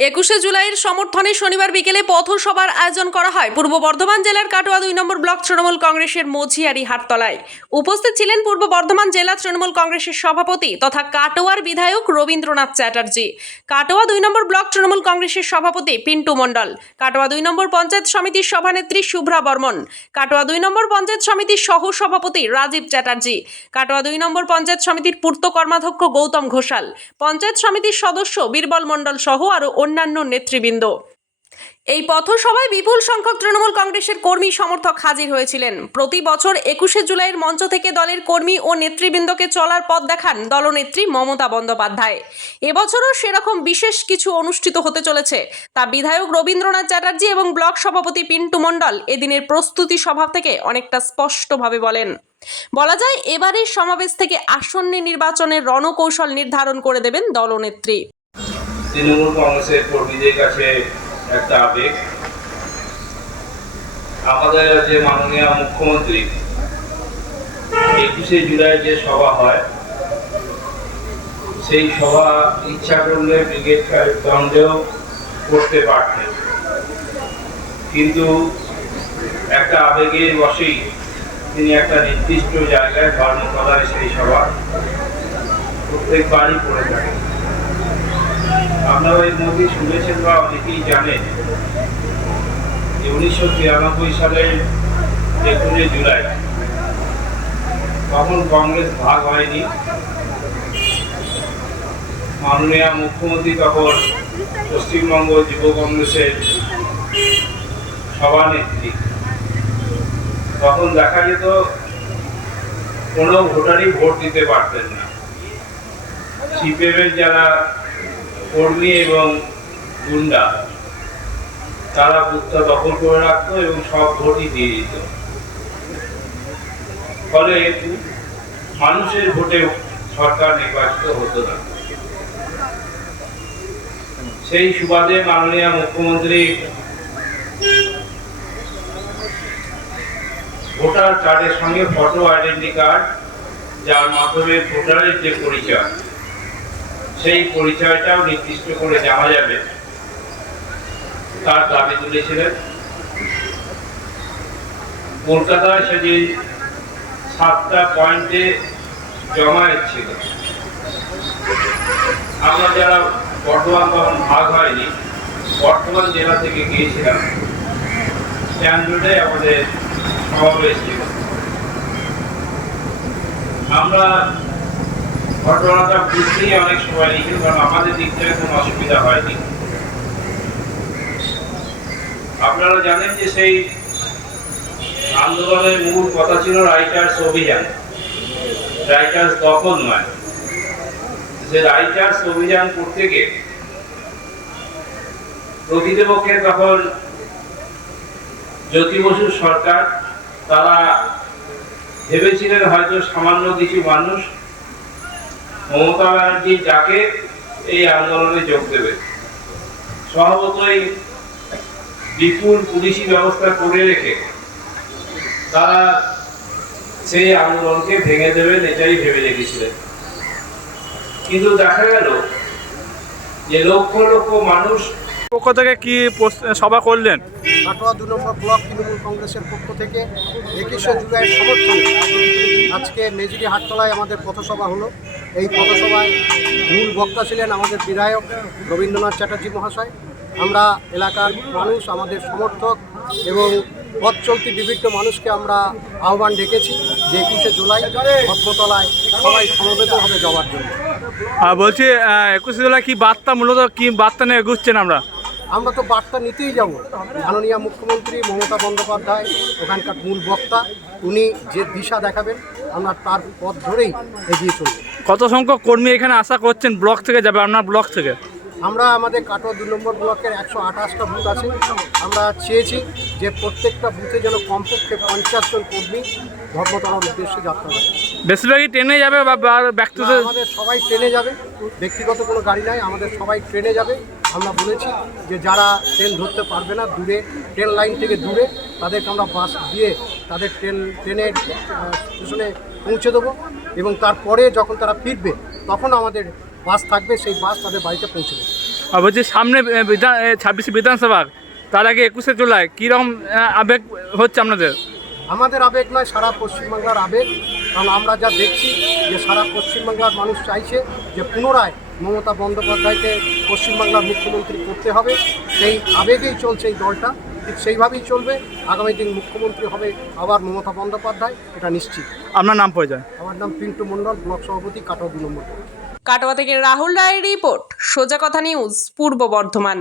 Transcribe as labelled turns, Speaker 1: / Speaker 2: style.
Speaker 1: একুশে জুলাইয়ের সমর্থনে শনিবার বিকেলে পথসভার আয়োজন করা হয়। পূর্ব বর্ধমান জেলার কাটোয়া দুই নম্বর ব্লক তৃণমূল কংগ্রেসের মঝিয়ারি হাটতলায়। উপস্থিত ছিলেন পূর্ব বর্ধমান জেলা তৃণমূল কংগ্রেসের সভাপতি তথা কাটোয়ার বিধায়ক রবীন্দ্রনাথ চ্যাটার্জি, কাটোয়া দুই নম্বর ব্লক তৃণমূল কংগ্রেসের সভাপতি পিন্টু মণ্ডল, কাটোয়া দুই নম্বর পঞ্চায়েত সমিতির সভানেত্রী শুভ্রা বর্মন, কাটোয়া দুই নম্বর পঞ্চায়েত সমিতির সহ সভাপতি রাজীব চ্যাটার্জি, কাটোয়া দুই নম্বর পঞ্চায়েত সমিতির পূর্ত কর্মাধ্যক্ষ গৌতম ঘোষাল, পঞ্চায়েত সমিতির সদস্য বীরবল মণ্ডল সহ আরও অন্যান্য নেতৃবৃন্দ। এই পথসভায় বিপুল সংখ্যক তৃণমূল কংগ্রেসের কর্মী সমর্থক হাজির হয়েছিলেন। প্রতি বছর একুশে জুলাইয়ের মঞ্চ থেকে দলের কর্মী ও নেতৃবৃন্দকে চলার পথ দেখান দলনেত্রী মমতা বন্দ্যোপাধ্যায়। এবছরও সেরকম বিশেষ কিছু অনুষ্ঠিত হতে চলেছে। তা বিধায়ক রবীন্দ্রনাথ চ্যাটার্জি এবং ব্লক সভাপতি পিন্টু মণ্ডল এদিনের প্রস্তুতি সভা থেকে অনেকটা স্পষ্টভাবে বলেন। বলা যায়, এবারের সমাবেশ থেকে আসন্ন নির্বাচনের রণকৌশল নির্ধারণ করে দেবেন দলনেত্রী।
Speaker 2: তৃণমূল কংগ্রেসের কর্মীদের কাছে একটা আবেগ। আমাদের যে মাননীয় মুখ্যমন্ত্রী একুশে জুলাই যে সভা হয়, সেই সভা ইচ্ছা করলে ব্রিগেড দণ্ডেও করতে পারতেন। কিন্তু একটা আবেগের বসেই তিনি একটা নির্দিষ্ট জায়গায় ধর্মতলায় সেই সভা প্রত্যেকবারই করে থাকেন। আপনারা এর মধ্যে শুনেছেন বা অনেকেই জানেন উনিশশো তিরানব্বই সালের একুশে জুলাই তখন কংগ্রেস ভাগ হয়নি। মাননীয় মুখ্যমন্ত্রী তখন পশ্চিমবঙ্গ যুব কংগ্রেসের সভানেত্রী। তখন দেখা যেত কোনো ভোটারই ভোট দিতে পারতেন না। সিপিএমের যারা কর্মী এবং গুন্ডা। তারা বুথটা দখল করে রাখতো এবং সব ভোটই দিয়ে দিত। ফলে মানুষের ভোটে সরকার নির্বাচিত হতো না। সেই সুবাদে মাননীয় মুখ্যমন্ত্রী ভোটার কার্ডের সঙ্গে ফটো আইডেন্টি কার্ড যার মাধ্যমে ভোটারের যে পরিচয়। সেই পরিচয়টাও নির্দিষ্ট করে জানা যাবে। তার দাবি তুলেছিলেন। কলকাতায় সেদিন সাতটা পয়েন্টে জমায়েত ছিল। আমরা যারা বর্ধমান তখন ভাগ হয়নি, বর্ধমান জেলা থেকে গিয়েছিলাম। স্ট্যান্ড আমাদের সমাবেশ ছিল। আমরা ঘটনাটা বুঝতেই অনেক সময় লিখে কারণ আমাদের দিক থেকে কোনো অসুবিধা হয়নি। আপনারা জানেন যে সেই আন্দোলনের মূল কথা ছিল রাইটার্স অভিযান। রাইটার্স দখল নয়। রাইটার্স অভিযান করতে গিয়ে প্রকৃতপক্ষে তখন জ্যোতি বসুর সরকার, তারা ভেবেছিলেন হয়তো সামান্য কিছু মানুষ মমতা ব্যানার্জি যাকে এই আন্দোলনে যোগ দেবে। স্বভাবতই বিপুল পুলিশি ব্যবস্থা করে রেখে তারা সেই আন্দোলনকে ভেঙে দেবেন এটাই ভেবে রেখেছিলেন। কিন্তু দেখা গেল যে লক্ষ লক্ষ মানুষ
Speaker 3: পক্ষ থেকে কি সভা করলেন?
Speaker 4: কাটোয়া দু নম্বর ব্লক তৃণমূল কংগ্রেসের পক্ষ থেকে একুশে জুলাইয়ের সমর্থনে আজকে মেজুরি হাটতলায় আমাদের পথসভা হলো। এই পথসভায় মূল বক্তা ছিলেন আমাদের বিধায়ক রবীন্দ্রনাথ চ্যাটার্জি মহাশয়। আমরা এলাকার মানুষ আমাদের সমর্থক এবং পথ চলতি বিভিন্ন মানুষকে আমরা আহ্বান ডেকেছি যে একুশে জুলাই পথতলায় সবাই সমবেতভাবে যাওয়ার জন্য।
Speaker 3: আর বলছি একুশে জুলাই কি বার্তা মূলত কি বার্তা নিয়ে এগুচ্ছেন আমরা?
Speaker 4: আমরা তো বার্তা নিতেই যাব। মাননীয় মুখ্যমন্ত্রী মমতা বন্দ্যোপাধ্যায় ওখানকার মূল বক্তা উনি যে দিশা দেখাবেন আমরা তার পথ ধরেই এগিয়ে চলব।
Speaker 3: কত সংখ্যক কর্মী এখানে আশা করছেন ব্লক থেকে যাবে আপনার ব্লক থেকে?
Speaker 4: আমরা আমাদের কাটোয়া দু নম্বর ব্লকের একশো আঠাশটা বুথ আছে। আমরা চেয়েছি যে প্রত্যেকটা বুথে যেন কমপক্ষে পঞ্চাশ জন কর্মী ধর্মতলার উদ্দেশ্যে যাত্রা করে।
Speaker 3: বেশিরভাগই ট্রেনে যাবে বা ব্যক্তিগত
Speaker 4: আমাদের সবাই ট্রেনে যাবে। ব্যক্তিগত কোনো গাড়ি নাই আমাদের সবাই ট্রেনে যাবে। আমরা বলেছি যে যারা ট্রেন ধরতে পারবে না দূরে ট্রেন লাইন থেকে দূরে তাদেরকে আমরা বাস দিয়ে তাদের ট্রেন ট্রেনের স্টেশনে পৌঁছে দেবো এবং তারপরে যখন তারা ফিরবে তখন আমাদের বাস থাকবে সেই বাস তাদের বাড়িতে পৌঁছে দেবে।
Speaker 3: আর বলছি সামনে বিধান ছাব্বিশে বিধানসভা তার আগে একুশে জুলাই কীরকম আবেগ হচ্ছে আপনাদের?
Speaker 4: আমাদের আবেগ নয় সারা পশ্চিমবাংলার আবেগ। কারণ আমরা যা দেখছি যে সারা পশ্চিমবাংলার মানুষ চাইছে যে পুনরায় মমতা বন্দ্যোপাধ্যায়কে পশ্চিমবাংলার মুখ্যমন্ত্রী করতে হবে। সেই আবেগেই চলছে এই দলটা। ঠিক সেইভাবেই চলবে। আগামী দিন মুখ্যমন্ত্রী হবে আবার মমতা বন্দ্যোপাধ্যায় এটা নিশ্চিত।
Speaker 3: আপনার নাম পরিচয়?
Speaker 4: আমার নাম পিন্টু মণ্ডল ব্লক সভাপতি কাটো দু নম্বর
Speaker 1: কাটোয়া থেকে রাহুল রায়ের রিপোর্ট সোজা কথা নিউজ পূর্ব বর্ধমান।